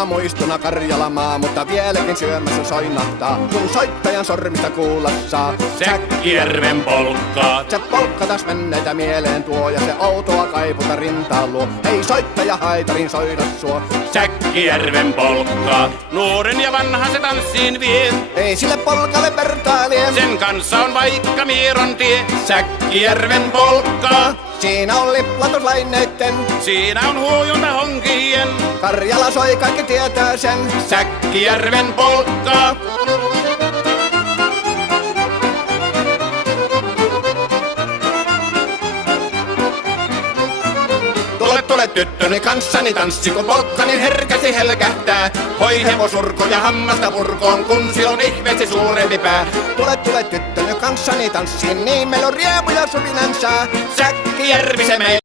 kauniina muistona Karjalamaa, mutta vieläkin syömässä soinahtaa, kun soittajan sormista kuulla saa. Säkkijärven polkkaa. Se polkka taas menneitä mieleen tuo, ja se outoa kaiputa rintaan luo. Ei soittaja haitarin soida suo. Säkkijärven polkkaa. Nuoren ja vanhan se tanssiin vie. Ei sille polkalle vertailie. Sen kanssa on vaikka Mieron tie. Säkkijärven polkkaa. Siinä on liplatuslaineitten, Siinä on huojunta honkien. Karjala soi, kaikki tietää sen. Säkkijärven polkkaa. Tule tyttöni kanssani tanssi, kun polkkani herkäsi helkähtää. Hoi hevosurko ja hammasta purkoon, kun silloin ihmeesi suurempi pää. Tule tyttöni kanssani tanssiin, niin meillä on riemu ja suvinansa. Säkkijärvi se meillä.